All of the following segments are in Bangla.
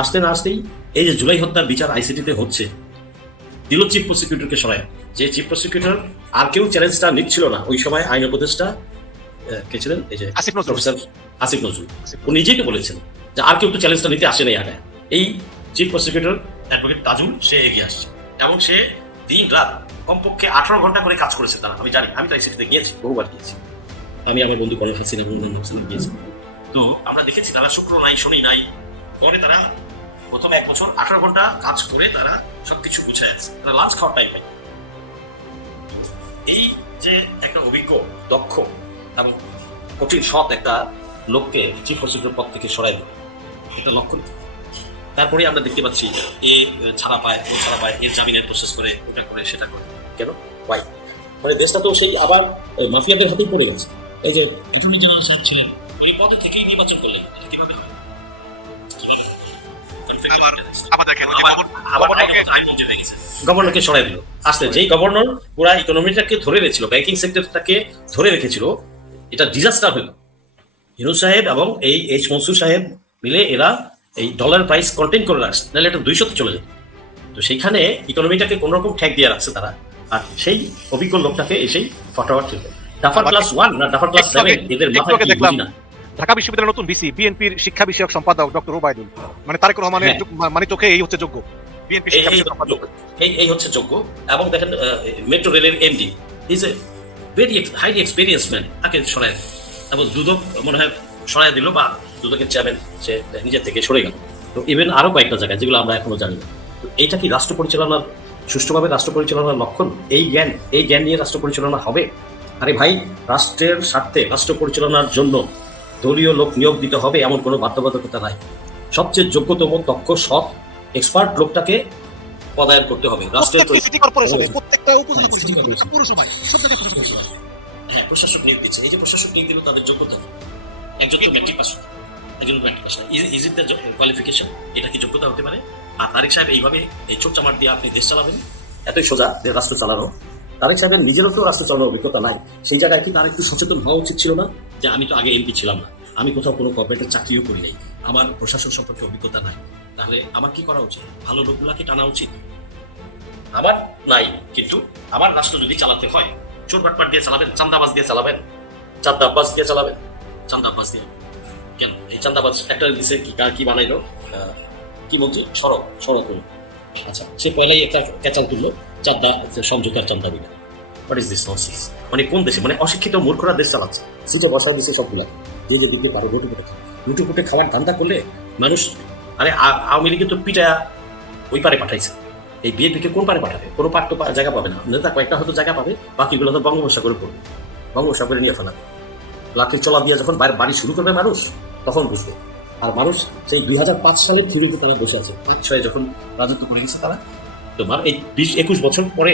আসতে না আসতেই এই যে জুলাই হত্যার বিচার আইসিটিতে হচ্ছে, দিল চিফ প্রসিকিউটরকে সরায়। যে চিফ প্রসিকিউটর আর কেউ চ্যালেঞ্জটা নিচ্ছিল না ওই সময়, আইন উপদেষ্টা কে ছিলেন, এই যে প্রফেসর আসিফ নজরুল, ও নিজেই তো বলেছেন যে আর কেউ তো চ্যালেঞ্জটা নিতে আসে নাই আগে। এই চিফ প্রসিকিউটর অ্যাডভোকেট তাজুল সে এগিয়ে আসছে, এবং সে দিন রাত কমপক্ষে 18 ঘন্টা করে কাজ করেছে তারা। আমি জানি, আমি তো আইসিটিতে গিয়েছি, বহুবার গিয়েছি। আমি আমার বন্ধু কর্নেল হাসিনা গিয়েছি। তো আমরা দেখেছি তারা শুক্র নাই শনি নাই, পরে তারা প্রথম 1 বছর 18 ঘন্টা কাজ করে তারা সবকিছু গুছিয়ে আছে, তারা লাঞ্চ খাওয়ার টাইম পায়। এই যে একটা অভিজ্ঞ, দক্ষ এবং কঠিন সৎ একটা লোককে চিফ প্রসিকিউটর পদ থেকে সরাই দেবে, এটা লক্ষণ। তারপরে আমরা দেখতে পাচ্ছি এ ছাড়া পায়, ও ছাড়া পায়, এর জামিনের প্রসেস করে, ওটা করে, সেটা করে। কেন? ওয়াই? মানে দেশটা তো সেই আবার মাফিয়াদের হাতেই পড়ে গেছে। এই যে অ্যাটর্নি জেনারেল সাহেব ছিলেন, ওই পদে থেকেই নির্বাচন করলে কিভাবে হবে? গভর্নরকে সরাই দিল। আসলে যেই গভর্নর পুরা ইকোনমিটাকে ধরে রেখেছিল, ব্যাংকিং সেক্টরটাকে ধরে রেখেছিল, এটা ডিজাস্টার হলো। হিরো সাহেব এবং এই এইচ মনসুর সাহেব মিলে এরা এই ডলার প্রাইস কন্টেইন করে রাখছে, নাহলে এটা 200-তে চলে যেত। তো সেইখানে ইকোনমিটাকে কোন রকম ঠেক দিয়ে রাখছে তারা, আর সেই অভিজ্ঞ লোকটাকে এসেই ফটাফট ছিল। ডাফার ক্লাস 1 না ডাফার ক্লাস 7 এদের মাথায় কি বুঝি না। ঢাকা বিশ্ববিদ্যালয়ের নতুন ভিসি বিএনপির শিক্ষা বিষয়ক সম্পাদক ডক্টর ওবায়দুল, মানে তারেক রহমানের মানে চোখে এই হচ্ছে যোগ্য বিএনপি শিক্ষা বিষয়ক সম্পাদক, এই হচ্ছে যোগ্য। এবং দেখেন মেট্রো রেলের MD is a very highly experience man, তাকে সরায়, এবং দুদক মনে হয় সরাই দিল, বা দুদকের চেয়ারম্যান সে নিজের থেকে সরে গেল। তো ইভেন আরো কয়েকটা জায়গায় যেগুলো আমরা এখনো জানি না। তো এইটা কি রাষ্ট্র পরিচালনার, সুষ্ঠুভাবে রাষ্ট্র পরিচালনার লক্ষণ? এই জ্ঞান নিয়ে রাষ্ট্র পরিচালনা হবে? আরে ভাই, রাষ্ট্রের স্বার্থে রাষ্ট্র পরিচালনার জন্য দলীয় লোক নিয়োগ দিতে হবে এমন কোনো বাধ্যবাধকতা নাই। সবচেয়ে যোগ্যতম, দক্ষ, সৎ, এক্সপার্ট লোকটাকে পদায়ন করতে হবে। রাষ্ট্রের প্রত্যেকটা উপজেলা পরিষদ, পৌরসভায় সব জায়গায় হ্যাঁ, প্রশাসক নিয়োগ দিচ্ছে। এই যে প্রশাসক নিয়োগ দিল, তাদের যোগ্যতা একজন তো মেট্রিক পাস, একজন matric pass. Is it the qualification? এটা কি যোগ্যতা হতে পারে? আর তারেক সাহেব এইভাবে এই ছোট চামার দিয়ে আপনি দেশ চালাবেন? এতই সোজা রাষ্ট্র চালানো? তারেক সাহেবের নিজেরও তো রাষ্ট্র চালানোর অভিজ্ঞতা নাই। সেই জায়গায় কি তার একটু সচেতন হওয়া উচিত ছিল না? যে আমি তো আগে এমপি ছিলাম না, আমি কোথাও কোনো গভর্নমেন্টের চাকরিও করি নাই, আমার প্রশাসন সম্পর্কে অভিজ্ঞতা নাই, তাহলে আমার কি করা উচিত? ভালো লোকগুলাকে টানা উচিত। আমার নাই, কিন্তু আমার রাষ্ট্র যদি চালাতে হয়, চোর বাটপাট দিয়ে চালাবেন, চান্দাবাজ দিয়ে চালাবেন, চান্দাবাজ দিয়ে চালাবেন, চান্দাবাজ দিয়ে কেন? এই চান্দাবাজ একটা দিছে কি বানাইলো, কি বলছি, সড়ক আচ্ছা, সে পয়লাই একটা ক্যাচাল তুললো, চাঁদা সমঝোতার চান্দা দিল। What is this nonsense? মানে কোন দেশে, মানে অশিক্ষিত মূর্খরা দেশ চালাচ্ছে, সিটে বসা দিচ্ছে সবগুলা, যে যে দিকে পারে লুটে খাওয়ার ধান্দা করলে মানুষ। আরে আওয়ামী লীগে তো পিটা ওই পারে পাঠাইছে, এই বিএনপিকে কোন পারে পাঠাবে? কোনো পার তো জায়গা পাবে না, নেতা কয়েকটা হয়তো জায়গা পাবে, বাকিগুলো তো বঙ্গোপসাগরে পড়বে, বঙ্গোপসাগরে নিয়ে ফেলাবে। লাঠির চলা দিয়ে যখন বাড়ি শুরু করবে মানুষ, তখন বুঝবে। আর মানুষ সেই 2005 সালের থিওরিতে তারা বসে আছে, যখন রাজত্ব করে গেছে তারা। তোমার এই 20-21 বছর পরে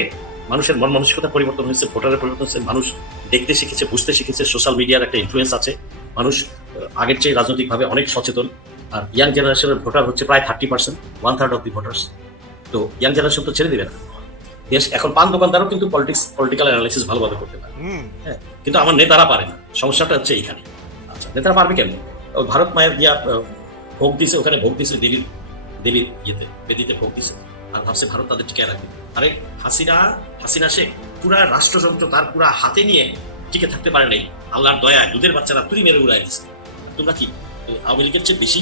মানুষের মন মানসিকতা পরিবর্তন হয়েছে, ভোটারের পরিবর্তন হয়েছে, মানুষ দেখতে শিখেছে, বুঝতে শিখেছে, সোশ্যাল মিডিয়ার একটা ইনফ্লুয়েন্স আছে, মানুষ আগের চেয়ে রাজনৈতিকভাবে অনেক সচেতন। আর ইয়াং জেনারেশনের ভোটার হচ্ছে প্রায় 30%, 1/3 অফ দি ভোটার্স। তো ইয়াং জেনারেশন তো ছেড়ে দেবে না দেশ। এখন পান দোকানদারও কিন্তু পলিটিক্যাল অ্যানালাইসিস ভালোভাবে করতে পারে, হ্যাঁ, কিন্তু আমার নেতারা পারে না। সমস্যাটা হচ্ছে এইখানে। আচ্ছা, নেতারা পারবে কেন? ভারত মায়ের দিয়া ভোগ দিছে, ওখানে ভোগ দিছে, দেবীর ইয়েতে বেদিতে ভোগ দিছে, আর ভাবছে ভারত তাদের টিকে রাখবে। আরে হাসিনা শেখ পুরা রাষ্ট্রযন্ত্র তার পুরা হাতে নিয়ে টিকে থাকতে পারে নাই, আল্লাহর দয়া দুধের বাচ্চারা তুই মেরে উড়াই দিচ্ছে। তোমরা কি আওয়ামী লীগের চেয়ে বেশি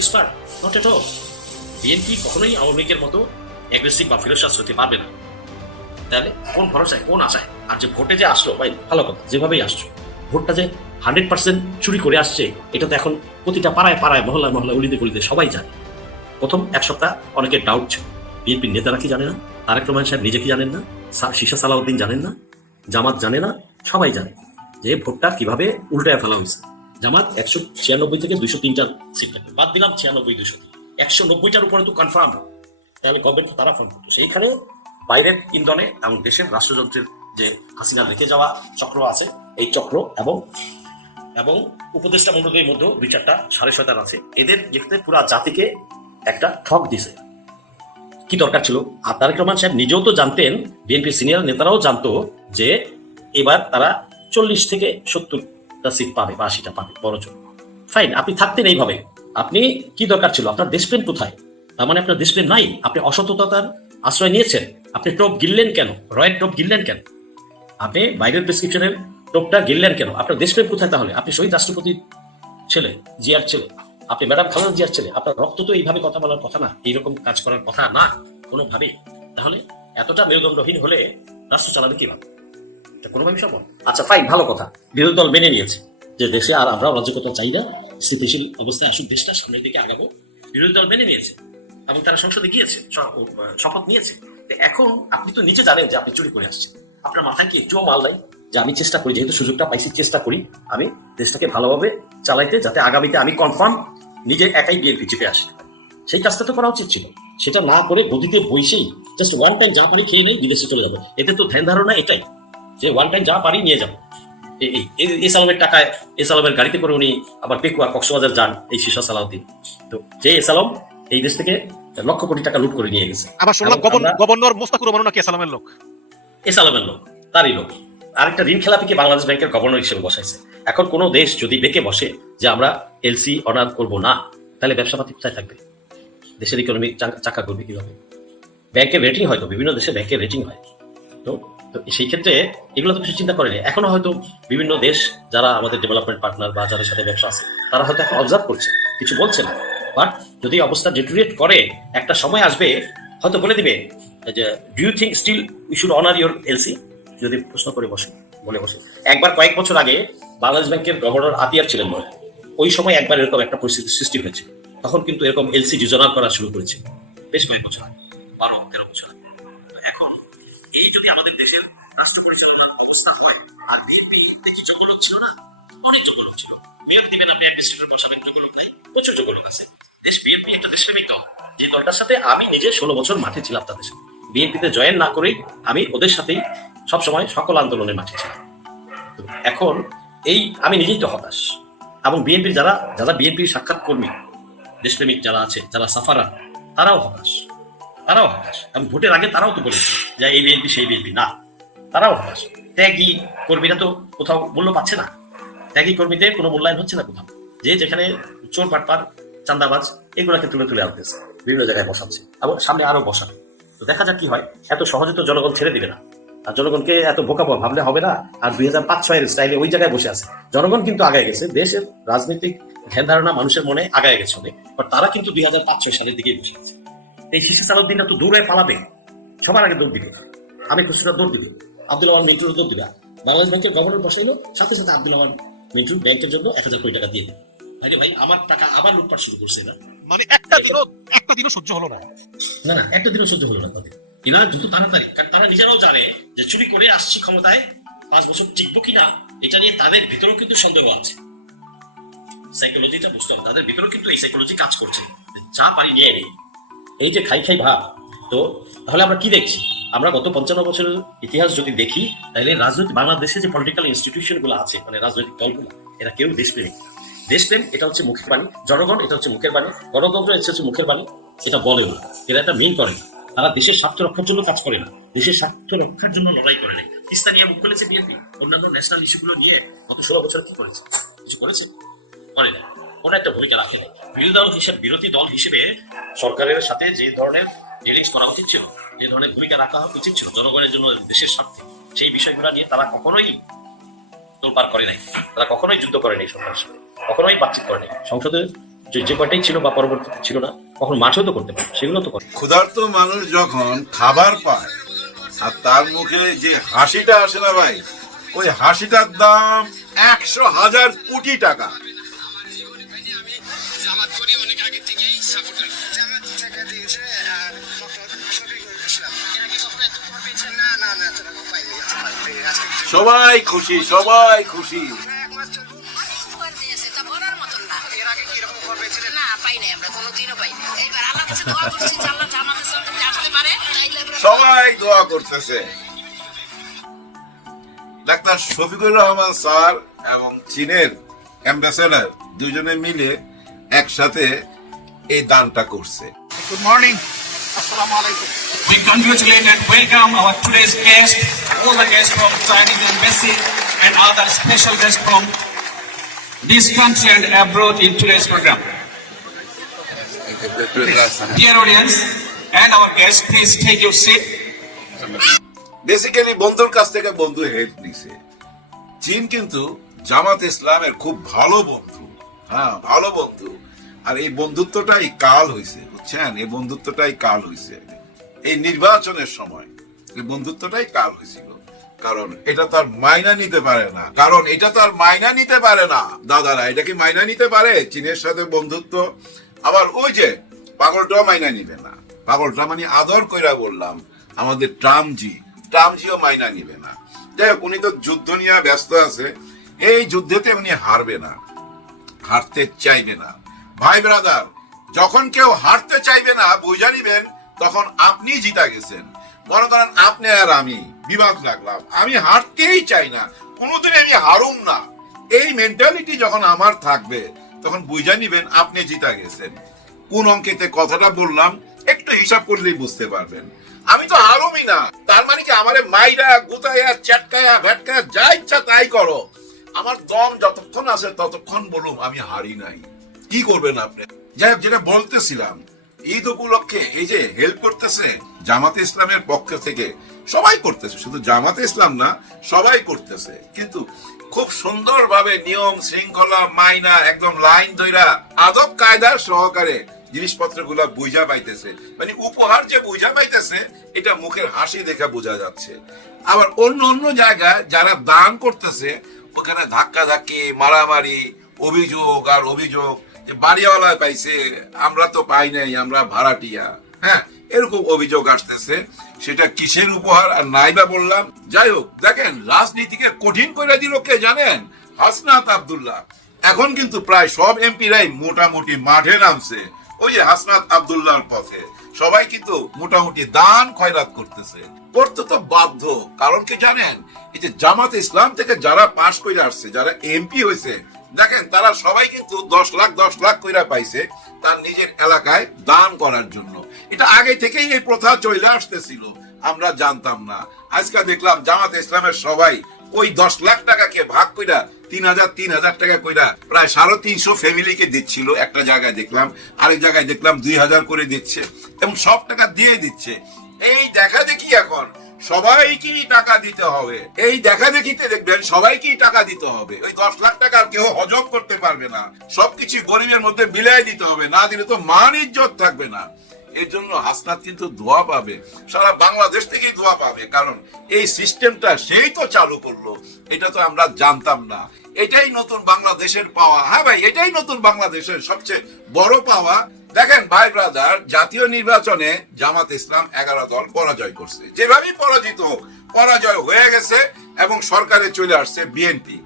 expert? Not at all. BNP কখনোই আওয়ামী লীগের মতো অ্যাগ্রেসিভ বা ফিরোসাস হতে পারবে না। তাহলে কোন ভরসায়, কোন আশায়? আর যে ভোটে যে আসলো, ভাই ভালো কথা, যেভাবেই আসছো, ভোটটা যে 100% চুরি করে আসছে, এটা তো এখন প্রতিটা পাড়ায় মহল্লায় গলিতে সবাই জানে। প্রথম 1 সপ্তাহ অনেকের ডাউট ছিল, বিএনপির নেতারা কি জানে না, তারেক রহমান সাহেব নিজে কি জানেন না, শীষা সালাউদ্দিন জানেন না, জামাত জানে না, সবাই জানে যে ভোটটা কিভাবে উল্টায় ফেলা হয়েছে। জামাত 196 থেকে 203টা সিট থাকে, বাদ দিলাম 96-203, 190টার উপরে তো কনফার্ম। তাহলে গভর্নমেন্ট তারা ফোন করতো। সেইখানে বাইরের ইন্ধনে এবং দেশের রাষ্ট্রযন্ত্রের যে হাসিনার রেখে যাওয়া চক্র আছে, এই চক্র এবং উপদেষ্টা মন্ডলীর মধ্যে 2-4টা সাড়ে শয়তান আছে, এদের যেতে পুরা জাতিকে একটা ঠক দিছে। কি দরকার ছিল? আর তারেক রহমান সাহেব নিজেও তো জানতেন, বিএনপির সিনিয়র নেতারাও জানতো যে এবার তারা 40 থেকে 70টা সিট পাবে বা 80টা পাবে, বড় জোর। ফাইন, আপনি থাকতেন এইভাবে, আপনি কি দরকার ছিল? আপনার দেশপ্রেম কোথায়? তার মানে আপনার দেশপ্রেম নাই। আপনি অসততার আশ্রয় নিয়েছেন। আপনি টোপ গিললেন কেন? রয়ের টোপ গিললেন কেন? আপনি বাইরের প্রেসক্রিপশনের টোপটা গিললেন কেন? আপনার দেশপ্রেম কোথায় তাহলে? আপনি শহীদ রাষ্ট্রপতির ছেলে, জিয়ার ছেলে, আপনি ম্যাডাম খালেদা জিয়ার ছেলে। আপনার রক্ত তো এইভাবে কথা বলার কথা না, এইরকম কাজ করার কথা না কোনোভাবেই। তাহলে এতটা মেরুদণ্ডহীন হলে রাষ্ট্র চালাবে কিভাবে? এটা কোনোভাবেই সম্ভব। আচ্ছা ফাইন, ভালো কথা, বিরোধী দল মেনে নিয়েছে যে দেশে আর আমরা অরাজকতা চাই না, স্থিতিশীল অবস্থায় আসুক দেশটা, সামনের দিকে আগাবো। বিরোধী দল মেনে নিয়েছে এবং তারা সংসদে গিয়েছে, শপথ নিয়েছে। তো এখন আপনি তো নিজে জানেন যে আপনি চুরি করে আসছেন। আপনার মাথায় কি একটুও মাল নাই যে আমি চেষ্টা করি, যেহেতু সুযোগটা পাইছি চেষ্টা করি আমি দেশটাকে ভালোভাবে চালাইতে, যাতে আগামীতে আমি কনফার্ম নিজে একাই বিএনপি জিতে আসি। সেই কাজটা তো করা উচিত ছিল। সেটা না করে গদিতে বসেই জাস্ট ওয়ান টাইম যা পারি খেয়ে নেই, বিদেশে চলে যাবো। এতে তো ধ্যান ধারণা এটাই যে ওয়ান টাইম যা পারি নিয়ে যাবো। এসালামের টাকায়, এসালামের গাড়িতে করে উনি আবার পেকুয়া কক্সবাজার যান, এই শীর্ষ সালাউদ্দিন। তো যে এসালাম এই দেশ থেকে লক্ষ কোটি টাকা লুট করে নিয়ে গেছে। আবার শুনলাম গভর্নর মোস্তাকুর রহমান নাকি এসালামের লোক। এসালামের লোক, তারই লোক। আরেকটা ঋণ খেলাপিকে বাংলাদেশ ব্যাংকের গভর্নর হিসেবে বসাইছে। এখন কোনো দেশ যদি বেঁকে বসে যে আমরা এলসি অনার করবো না, তাহলে ব্যবসাপাতি কোথায় থাকবে? দেশের ইকোনমি চাকা করবে কিভাবে? ব্যাংকের রেটিং হয় তো, বিভিন্ন দেশে ব্যাংকের রেটিং হয়। তো সেই ক্ষেত্রে এগুলো তো কিছু চিন্তা করেনি। এখনো হয়তো বিভিন্ন দেশ যারা আমাদের ডেভেলপমেন্ট পার্টনার বা যাদের সাথে ব্যবসা আছে, তারা হয়তো এখন অবজার্ভ করছে, কিছু বলছে না। বাট যদি অবস্থা ডিটোরিয়েট করে, একটা সময় আসবে হয়তো বলে দিবে যে do you think still we should honour your LC, যদি প্রশ্ন করে বসে, বলে বসে। একবার কয়েক বছর আগে বাংলাদেশ ব্যাংকের গভর্নর আতিয়ার ছিলেন মনে হয়, ওই সময় একবার এরকম একটা পরিস্থিতির সৃষ্টি হয়েছে। তখন কিন্তু এরকম এলসি যোজনা করা শুরু করেছে, বেশ কয়েক বছর আগে, 12-13 বছর আগে। এখন এই যদি আমাদের দেশের রাষ্ট্র পরিচালনার অবস্থা হয়, আর বিএনপি দেখি যোগ্য লোক ছিল না, অনেক যোগ্য লোক ছিল। মেয়র দিবেন আপনি, অ্যাডমিনিস্ট্রেটর বসাবেন, যোগ্য লোক নাই, প্রচুর যোগ্য লোক আছে। দেশ বিএনপি একটা দেশপ্রেমিক দল, যে দলটার সাথে আমি নিজে 16 বছর মাঠে ছিলাম। তাদের সাথে বিএনপিতে জয়েন না করেই আমি ওদের সাথেই সবসময় সকল আন্দোলনের মাঠে ছিলাম। তো এখন এই আমি নিজেই তো হতাশ, এবং বিএনপির যারা যারা বিএনপির সাক্ষাৎ কর্মী, দেশপ্রেমিক যারা আছে, যারা সাফারার, তারাও হতাশ। এবং ভোটের আগে তারাও তো বলেছে যে এই বিএনপি সেই বিএনপি না, তারাও হতাশ। ত্যাগী কর্মীরা তো কোথাও মূল্য পাচ্ছে না, ত্যাগী কর্মীদের কোনো মূল্যায়ন হচ্ছে না কোথাও। যে যেখানে চোর পাটপার চান্দাবাজ এগুলোকে তুলে তুলে আনতেছে, বিভিন্ন জায়গায় বসাচ্ছে, এবং সামনে আরো বসাবে। তো দেখা যাক কি হয়। এত সহজে তো জনগণ ছেড়ে দিবে না, আর জনগণকে এত বোকা ভাবলে হবে না। আর 2005-6 স্টাইলে ওই জায়গায় বসে আছে। জনগণ কিন্তু আগায় গেছে, দেশের রাজনৈতিক ধ্যান ধারণা মানুষের মনে আগায় গেছে অনেক, বাট তারা কিন্তু 2005-6 সালের দিকেই বসে আছে। এই শিশু সালাউদ্দিনটা তো দৌড়ে পালাবে, সবার আগে দৌড় দিবে, আমি খুশিটা দৌড় দিবে, আব্দুল আমান মিন্টুর দৌড় দিবে। বাংলাদেশ ব্যাংকের গভর্নর বসাইলো, সাথে সাথে আব্দুল আমান মিন্টুর ব্যাংকের জন্য 1000 কোটি টাকা দিয়ে দিবে। ভাই আমার টাকা আবার লুটপাট শুরু করছে না, মানে একটা দিনও সহ্য হলো না। না একটা দিনও সহ্য হলো না তাদের। এনারা দ্রুত তাড়াতাড়ি, কারণ তারা নিজেরাও জানে যে চুরি করে আসছি ক্ষমতায়, 5 বছর টিকবো কিনা এটা নিয়ে তাদের ভিতরেও কিন্তু সন্দেহ আছে। সাইকোলজিটা বুঝতে হবে, তাদের ভিতরেও কিন্তু এই সাইকোলজি কাজ করছে, যা পারি নিয়ে নেই, এই যে খাই ভাব। তো তাহলে আমরা কি দেখছি? আমরা গত 55 বছরের ইতিহাস যদি দেখি, তাহলে রাজনৈতিক বাংলাদেশে যে পলিটিক্যাল ইনস্টিটিউশন গুলো আছে, মানে রাজনৈতিক দলগুলো, এরা কেউ দেশপ্রেমিক। দেশপ্রেম এটা হচ্ছে মুখের বাণী, জনগণ এটা হচ্ছে মুখের বাণী, গণতন্ত্র এটা হচ্ছে মুখের বাণী, এটা বলে না, এরা এটা মেন করে না। তারা দেশের স্বার্থ রক্ষার জন্য কাজ করে না, দেশের স্বার্থ রক্ষার জন্য লড়াই করে নাই। তিস্তা নিয়ে মুখ খুলেছে বিএনপি, অন্যান্য ন্যাশনাল ইস্যুগুলো নিয়ে গত 16 বছর কি করেছে? কিছু করেছে? করে না, কোনো একটা ভূমিকা রাখে নাই। বিরোধী দল হিসেবে সরকারের সাথে যে ধরনের ডিলিংস করা উচিত ছিল, যে ধরনের ভূমিকা রাখা উচিত ছিল জনগণের জন্য, দেশের স্বার্থে, সেই বিষয়গুলো নিয়ে তারা কখনোই তোলপাড় করে নাই, তারা কখনোই যুদ্ধ করেনি সরকারের সাথে, কখনোই বাতচিত করেনি। সংসদে যে কয়টাই ছিল বা পরবর্তীতে ছিল না, কখনো মাঠেও তো করতে পারে, সেগুলো তো করে। ক্ষুধার্ত মানুষ যখন খাবার পায় আর তার মুখে যে হাসিটা আসে না ভাই, ওই হাসিটার দাম 100,000 কোটি টাকা। সবাই খুশি, সবাই খুশি। সবাই দোয়া করতেছে। ডাক্তার শফিকুর রহমান স্যার এবং চীনের অ্যাম্বাসেডর দুজনে মিলে একসাথে এই দানটা করছে। গুড মর্নিং, আসসালামু আলাইকুম। We congratulate and welcome our today's guests, all the guests from Chinese Embassy and other special guests from this country and abroad in today's program. Dear audience and our guests, please take your seat. Basically বন্ধুর কাছ থেকে বন্ধু হেল্প নিছে। চীন কিন্তু জামাত ইসলামের খুব ভালো বন্ধু, হ্যাঁ ভালো বন্ধু। আর এই বন্ধুত্বটাই কাল হয়েছে, বুঝছেন, এই বন্ধুত্বটাই কাল হয়েছে এই নির্বাচনের সময়, এই বন্ধুত্বটাই কাল হয়েছিল। কারণ এটা তো আর মাইনা নিতে পারে না, কারণ এটা তো আর মাইনা নিতে পারে না। দাদারা, এটা কি মাইনা নিতে পারে চীনের সাথে বন্ধুত্ব? আবার ওই যে পাগলটাও মাইনা নিবে না। পাগলটা মানে আদর কইরা বললাম আমাদের ট্রাম্পজিও মাইনা নিবে না। যাই হোক, উনি তো যুদ্ধ নিয়ে ব্যস্ত আছে, এই যুদ্ধেতে উনি হারবে না, হারতে চাইবে না। ভাই ব্রাদার, যখন কেউ হারতে চাইবে না বুঝা নিবেন তখন আপনি জিতা গেছেন। মনে করেন আপনি আর আমি বিবাদ লাগলাম, আমি হারতেই চাই না, কোনোদিন আমি হারুম না, এই মেন্টালিটি যখন আমার থাকবে তখন বুঝা নিবেন আপনি জিতা গেছেন। কোন অঙ্কেতে কথাটা বললাম একটু হিসাব করলেই বুঝতে পারবেন। আমি তো হারুমই না, তার মানে কি আমারে মাইরা গুতায়া চাটকায়া ভেটকায়া যা ইচ্ছা তাই করো, আমার দম যতক্ষণ আছে ততক্ষণ বলুম আমি হারি নাই। কি করবেন আপনি? যাই হোক, যেটা বলতেছিলাম, ঈদ উপলক্ষে এই যে হেল্প করতেছে জামাতে ইসলামের পক্ষ থেকে, সবাই করতেছে, শুধু জামাতে ইসলাম না, সবাই করতেছে। কিন্তু খুব সুন্দরভাবে নিয়ম শৃঙ্খলা মাইনা একদম লাইন ধইরা আদব কায়দার সহকারে জিনিসপত্র গুলা বুঝা পাইতেছে। মানে উপহার যে বুঝা পাইতেছে এটা মুখের হাসি দেখা বোঝা যাচ্ছে। আবার অন্য অন্য জায়গায় যারা দান করতেছে ওখানে ধাক্কা ধাক্কি, মারামারি, অভিযোগ আর অভিযোগ, যে বাড়িওয়ালা পাইছে আমরা তো পাই নাই, আমরা ভাড়াটিয়া, হ্যাঁ এরকম অভিযোগ আসতেছে। সেটা কিসের উপহার আর নাইবা বললাম। যাই হোক, দেখেন রাজনীতিকে কঠিন করে দিল কে জানেন? হাসনাত আব্দুল্লাহ। এখন কিন্তু প্রায় সব এমপিরাই মোটামুটি মাঠে নামছে ওই যে হাসনাত আব্দুল্লাহর পথে। সবাই কিন্তু মোটামুটি দান খয়রাত করতেছে, করতে তো বাধ্য। কারণ কি জানেন, এই যে জামাত ইসলাম থেকে যারা পাশ করে আসছে, যারা এমপি হয়েছে, দেখেন তারা সবাই কিন্তু 10 লাখ কইরা পাইছে তার নিজের এলাকায় দান করার জন্য। এটা আগে থেকেই এই প্রথা চলে আসতেছিল, আমরা জানতাম না। আজকে দেখলাম জামাত ইসলামের সবাই ওই 10 লাখ টাকাকে ভাগ কইরা 3,000 টাকা কইরা প্রায় 350 ফ্যামিলিকে দিচ্ছিল। একটা জায়গায় দেখলাম, আরেক জায়গায় দেখলাম 2,000 করে দিচ্ছে, এবং সব টাকা দিয়ে দিচ্ছে। এই দেখা দেখি এখন সবাইকেই টাকা দিতে হবে, এই দেখা দেখিতে দেখবেন সবাইকেই টাকা দিতে হবে। ওই 10 লাখ টাকা কেউ হজম করতে পারবে না, সবকিছু গরিবের মধ্যে বিলাই দিতে হবে, না দিলে তো মান ইজ্জত থাকবে না। এর জন্য হাসনাত কিন্তু দোয়া পাবে, সারা বাংলাদেশ থেকেই দোয়া পাবে। কারণ এই সিস্টেমটা সেই তো চালু করলো, এটা তো আমরা জানতাম না। এটাই নতুন বাংলাদেশের পাওয়া। হ্যাঁ ভাই, এটাই নতুন বাংলাদেশের সবচেয়ে বড় পাওয়া। দেখেন ভাই ব্রাদার, জাতীয় নির্বাচনে জামাত ইসলাম 11 দল পরাজয় করছে, যেভাবেই পরাজয় হয়ে গেছে, এবং সরকারে চলে আসছে বিএনপি।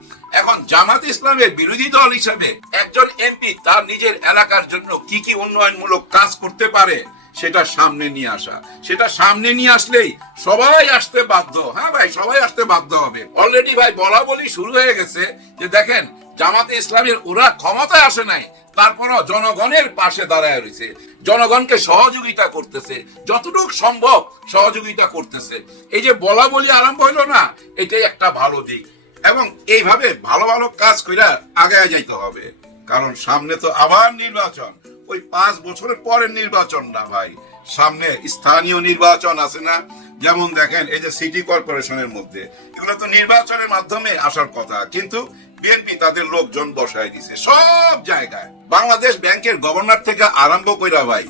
এখন জামাত ইসলামের বিরোধী দল হিসেবে একজন এমপি তার নিজের এলাকার জন্য কি কি উন্নয়নমূলক কাজ করতে পারে সেটা সামনে নিয়ে আসা, সেটা সামনে নিয়ে আসলেই সবাই আসতে বাধ্য। হ্যাঁ ভাই, সবাই আসতে বাধ্য হবে। অলরেডি ভাই বলা বলি শুরু হয়ে গেছে যে দেখেন জামাতে ইসলামের ওরা ক্ষমতায় আসে নাই, তারপরও জনগণের পাশে দাঁড়ায় রয়েছে, জনগণকে সহযোগিতা করতেছে, যতটুকু সম্ভব সহযোগিতা করতেছে। এই যে বলা বলি আরম্ভ হইলো না, এটাই একটা ভালো দিক। এবং এইভাবে ভালো ভালো কাজ কইরা আগে যাইতে হবে, কারণ সামনে তো আবার নির্বাচন। ওই 5 বছরের পরের নির্বাচন না ভাই, সামনে স্থানীয় নির্বাচন আছে না? যেমন দেখেন এই যে সিটি কর্পোরেশনের মধ্যে, এগুলো তো নির্বাচনের মাধ্যমে আসার কথা, কিন্তু বিএনপি তাদের লোকজন বসায় দিছে সব জায়গায়। বাংলাদেশ ব্যাংকের গভর্নর থেকে আরম্ভ কইরা ভাই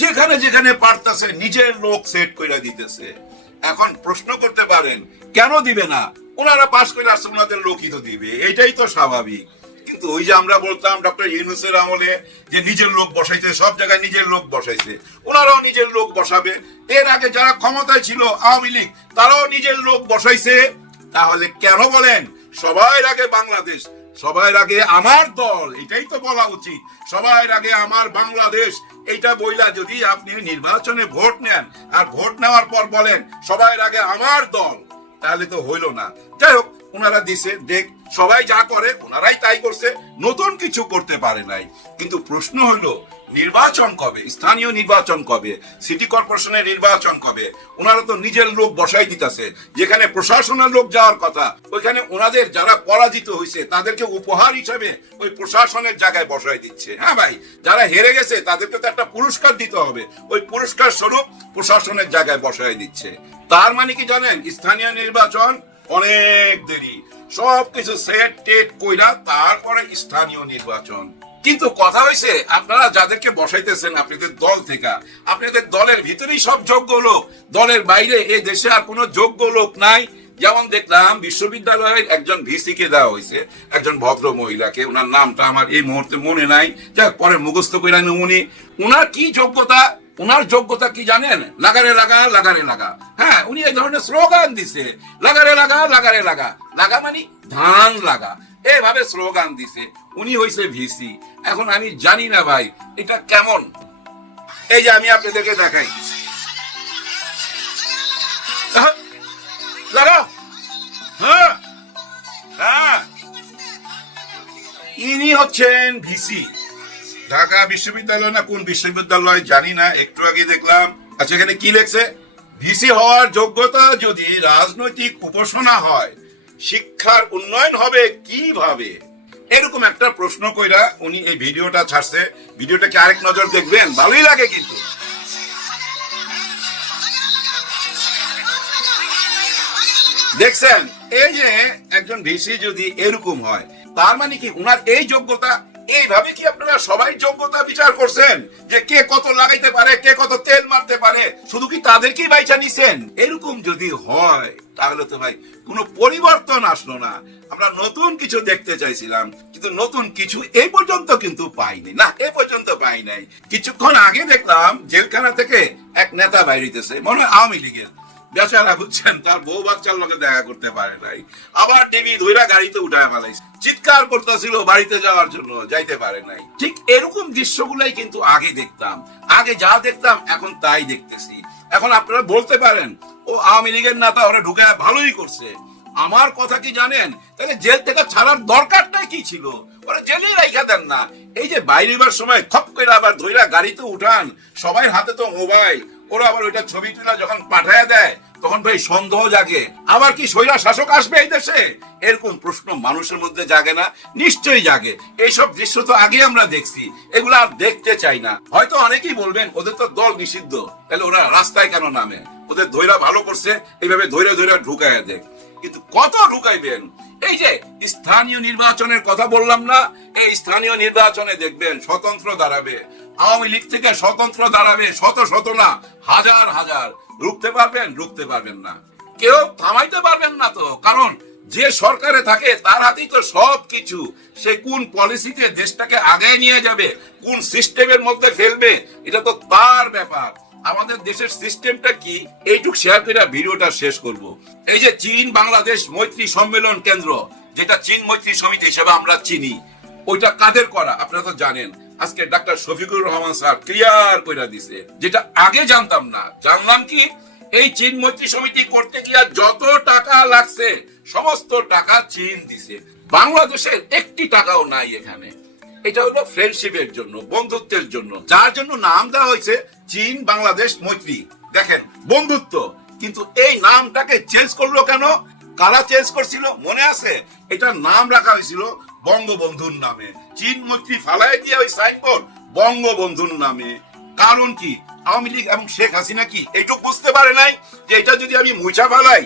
যেখানে যেখানে পারতেছে নিজের লোক সেট কইরা দিতেছে। এখন প্রশ্ন করতে পারেন কেন দিবে না? ওনারা পাস করে আসছে, ওনাদের লোকই তো দিবে, এটাই তো স্বাভাবিক। কিন্তু ওই যে আমরা বলতাম ডক্টর ইউনূসের আমলে যে নিজের লোক বসাইছে, সব জায়গায় নিজের লোক বসাইছে, ওনারাও নিজের লোক বসাবে। এর আগে যারা ক্ষমতায় ছিল আওয়ামী লীগ, তারাও নিজের লোক বসাইছে। তাহলে কেন বলেন সবার আগে বাংলাদেশ, সবার আগে আমার দল, এটাই তো বলা উচিত। সবার আগে আমার বাংলাদেশ, এইটা বইলা যদি আপনি নির্বাচনে ভোট নেন আর ভোট নেওয়ার পর বলেন সবার আগে আমার দল, তাহলে তো হইল না। যাই হোক, ওনারা দিছে, দেখ সবাই যা করে ওনারাই তাই করছে, নতুন কিছু করতে পারে নাই। কিন্তু প্রশ্ন হইলো নির্বাচন কবে, স্থানীয় নির্বাচন কবে, সিটি কর্পোরেশনের নির্বাচন কবে? ওনারা তো নিজের লোক বসাই দিতেছে, যেখানে প্রশাসনের লোক যাওয়ার কথা ওইখানে ওনাদের যারা পরাজিত হয়েছে তাদেরকে উপহার হিসেবে ওই প্রশাসনের জায়গায় বসাই দিচ্ছে। হ্যাঁ ভাই, যারা হেরে গেছে তাদেরকে তো একটা পুরস্কার দিতে হবে, ওই পুরস্কার স্বরূপ প্রশাসনের জায়গায় বসাই দিচ্ছে। তার মানে কি জানেন, স্থানীয় নির্বাচন অনেক দেরি, সবকিছু সেট টেট কইরা তারপরে স্থানীয় নির্বাচন। কিন্তু কথা হয়েছে, আপনারা যাদেরকে বসাইতেছেন আপনাদের দল থেকে, আপনাদের দলের ভিতরেই সব যোগ্য লোক, দলের বাইরে এই দেশে আর কোনো যোগ্য লোক নাই। যেমন দেখলাম বিশ্ববিদ্যালয়ের একজন ভিসি কে দেওয়া হয়েছে, একজন ভদ্র মহিলাকে, ওনার নামটা আমার এই মুহূর্তে মনে নাই, যাক পরে মুখস্থ করে উনি, ওনার কি যোগ্যতা, ওনার যোগ্যতা কি জানেন? লাগারে লাগা, লাগারে লাগা। হ্যাঁ, উনি এই ধরনের স্লোগান দিছে, লাগারে লাগা, লাগারে লাগা, লাগা মানে ধান লাগা, এভাবে স্লোগান দিছে। উনি হইছে ভিসি। এখন আমি জানি না ভাই এটা কেমন। এই যে আমি আপনাদেরকে দেখাই, লাগা, হ্যাঁ হ্যাঁ, ইনি হচ্ছেন ভিসি, ঢাকা বিশ্ববিদ্যালয় না কোন বিশ্ববিদ্যালয় জানি না, একটু আগে দেখলাম। আচ্ছা, এখানে কি লেখছে? ভিসি হওয়ার যোগ্যতা যদি রাজনৈতিক উপাসনা হয়, শিক্ষার উন্নয়ন হবে কিভাবে? এরকম একটা প্রশ্ন কইরা উনি এই ভিডিওটা ছাড়ছে। ভিডিওটাকে আরেক নজর দেখবেন, ভালোই লাগে কিন্তু। দেখছেন, এই যে একজন ভিসি যদি এরকম হয়, তার মানে কি উনার এই যোগ্যতা? এইভাবে কি আপনারা সবাই যোগ্যতা বিচার করছেন যে কে কত লাগাইতে পারে, কে কত তেল মারতে পারে, শুধু কি তাদেরকেই বাইচা নিছেন? এরকম যদি হয় তাহলে তো ভাই কোনো পরিবর্তন আসলো না। আমরা নতুন কিছু দেখতে চাইছিলাম, কিন্তু নতুন কিছু এই পর্যন্ত কিন্তু পাইনি, না এ পর্যন্ত পাই নাই। কিছুক্ষণ আগে দেখলাম জেলখানা থেকে এক নেতা বাইরিতেছে, মনে হয় আওয়ামী লীগের, বেচারা বুঝছেন, তার বউ বাচ্চার লোকে দেখা করতে পারে নাই, আবার টিভি ধইরা গাড়িতে উঠায় ফেলাইছে, চিৎকার করতেছিল বাড়িতে যাওয়ার জন্য, যাইতে পারে নাই। ঠিক এরকম দৃশ্যগুলাই কিন্তু আগে দেখতাম, আগে যা দেখতাম এখন তাই দেখতেছি। এখন আপনারা বলতে পারেন ও আওয়ামী লীগের নেতা, ওরা ঢুকে ভালোই করছে। আমার কথা কি জানেন, তাহলে জেল থেকে ছাড়ার দরকারটাই কি ছিল? ওরা জেলেই রাইখা দেন না। এই যে বাইরেবার সময় খপ করে আবার ধইরা গাড়িতে উঠান, সবাই হাতে তো মোবাইল, ওরা আবার ওইটা ছবি তুলে যখন পাঠায় দেয় তখন ভাই সন্দেহ জাগে, আবার কি স্বৈরা শাসক আসবে এই দেশে? এরকম প্রশ্ন মানুষের মধ্যে জাগে না? নিশ্চয়ই জাগে। এইসব দৃশ্য তো আগে আমরা দেখছি, এগুলো আর দেখতে চাই না। হয়তো অনেকেই বলবেন ওদের তো দল নিষিদ্ধ, তাহলে ওরা রাস্তায় কেন নামে? ওদের ধৈরা ভালো করছে, এইভাবে ধৈরা ধৈরা ঢুকায় দেয়। কিন্তু কত ঢুকাইবেন? এই যে স্থানীয় নির্বাচনের কথা বললাম না, এই স্থানীয় নির্বাচনে দেখবেন স্বতন্ত্র দাঁড়াবে, আওয়ামী লীগ থেকে স্বতন্ত্র দাঁড়াবে, শত শত না হাজার হাজার। রুখতে পারবেন? রুখতে পারবেন না, কেউ থামাইতে পারবেন না তো, কারণ যে সরকারে থাকে তার হাতেই তো সব কিছু। সে কোন পলিসিতে দেশটাকে আগায় নিয়ে যাবে, কোন সিস্টেমের মধ্যে ফেলবে, এটা তো তার ব্যাপার। আমাদের দেশের সিস্টেমটা কি, এইটুক শেয়ার করে ভিডিওটা শেষ করব। এই যে চীন বাংলাদেশ মৈত্রী সম্মেলন কেন্দ্র, যেটা চীন মৈত্রী সমিতি হিসেবে আমরা চিনি, ওইটা কাদের করা আপনারা তো জানেন। আজকে doctor Shafiqur Rahman sir clear করে দিছে, যেটা আগে জানতাম না। জানলাম কি, এই চীন মৈত্রী সমিতি করতে গিয়া যত টাকা লাগছে সমস্ত টাকা চীন দিছে, বাংলাদেশের একটি টাকাও নাই এখানে। এটা হলো ফ্রেন্ডশিপের জন্য, বন্ধুত্বের জন্য, যার জন্য নাম দেওয়া হয়েছে চীন বাংলাদেশ মৈত্রী। দেখেন, বন্ধুত্ব, কিন্তু এই নামটাকে চেঞ্জ করলো কেন? কারা চেঞ্জ করছিল মনে আছে? এটার নাম রাখা হয়েছিল বঙ্গবন্ধুর নামে। চীন মৈত্রী ফালাই দিয়ে ওই সাইনবোর্ড বঙ্গবন্ধুর নামে। কারণ কি, আওয়ামী লীগ এবং শেখ হাসিনা কি এইটুকু বুঝতে পারে নাই যে এটা যদি আমি মুছা ফেলাই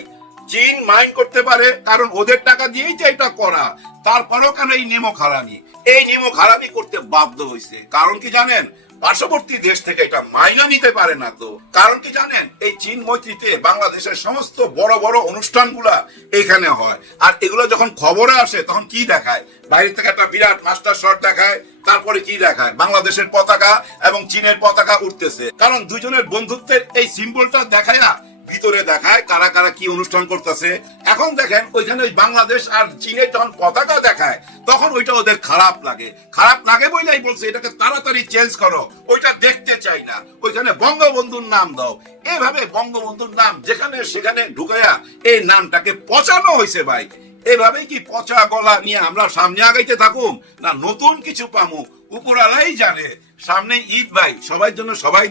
চীন মাইন্ড করতে পারে, কারণ ওদের টাকা দিয়েই তো এটা করা। তারপরেও কেন এই নিমক হারামি, এই নিমক হারামি করতে বাধ্য হয়েছে? কারণ কি জানেন, পার্শ্ববর্তী দেশ থেকে এটা মাইনা নিতে পারে না তো। কারণ কি জানেন, এই চীন মৈত্রীতে বাংলাদেশের সমস্ত বড় বড় অনুষ্ঠানগুলা এখানে হয়, আর এগুলো যখন খবরে আসে তখন কি দেখায়? বাইরে থেকে একটা বিরাট মাস্টার শট দেখায়, তারপরে কি দেখায়? বাংলাদেশের পতাকা এবং চীনের পতাকা উঠতেছে। কারণ দুজনের বন্ধুত্বের এই সিম্বলটা দেখায় না, ভিতরে দেখায় কারা কারা কি অনুষ্ঠান করতেছে। এখন দেখেন ওইখানে ওই বাংলাদেশ আর চীনের যখন পতাকা দেখায় তখন ওইটা ওদের খারাপ লাগে। খারাপ লাগে বলেই বলছে এটাকে তাড়াতাড়ি চেঞ্জ করো, ওইটা দেখতে চাই না, ওইখানে বঙ্গবন্ধুর নাম দাও। এইভাবে বঙ্গবন্ধুর নাম যেখানে সেখানে ঢুকাইয়া এই নামটাকে পচানো হয়েছে ভাই। এভাবে কি পচা গলা নিয়ে আমরা সামনে আগাইতে থাকুম, না নতুন কিছু পামু উপরালাই জানে। সামনে ঈদ ভাই, সবার জন্য সবাই